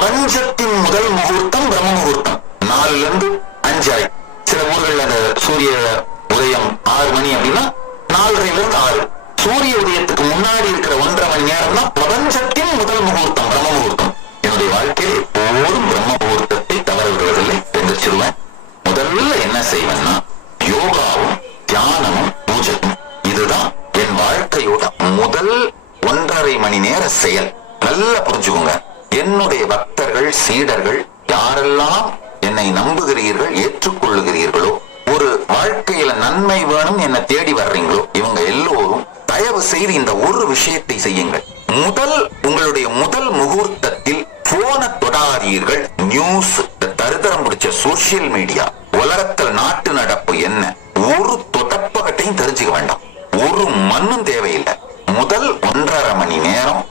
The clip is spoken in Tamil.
பிரபஞ்சத்தின் முதல் முகூர்த்தம் பிரம்ம முகூர்த்தம் 4 to 5 சில ஊர்கள் அந்த சூரிய உதயம் 6 மணி அப்படின்னா 4:30 to 6. சூரிய உதயத்துக்கு முன்னாடி இருக்கிற 1.5 மணி நேரம் தான் பிரபஞ்சத்தின் முதல் முகூர்த்தம் பிரம்ம முகூர்த்தம். என்னுடைய வாழ்க்கையில் எப்போதும் பிரம்ம முகூர்த்தத்தை தவற விடுவதில்லை, தெரிஞ்சிருவேன். முதல்ல என்ன செய்வேன்னா யோகாவும் தியானமும் பூஜையும். இதுதான் என் வாழ்க்கையோட முதல் 1.5 மணி நேர செயல். நல்லா புரிஞ்சுக்கோங்க. என்னுடைய பக்தர்கள் சீடர்கள் யாரெல்லாம் என்னை நம்புகிறீர்கள் ஏற்றுக்கொள்ளுகிறீர்களோ, ஒரு வாழ்க்கையில நன்மை வேணும் என்ன தேடி வர்றீங்களோ, இவங்க எல்லோரும் தயவு செய்து இந்த ஒரு விஷயத்தை செய்யுங்கள். உங்களுடைய முதல் முகூர்த்தத்தில் போன தொடாதீர்கள். நியூஸ், தருதரம் பிடிச்ச சோசியல் மீடியா, உலகத்தில் நாட்டு நடப்பு என்ன, ஒரு தொடப்பகத்தையும் தெரிஞ்சுக்க வேண்டாம். ஒரு மண்ணும் தேவையில்லை. முதல் 1.5 மணி நேரம்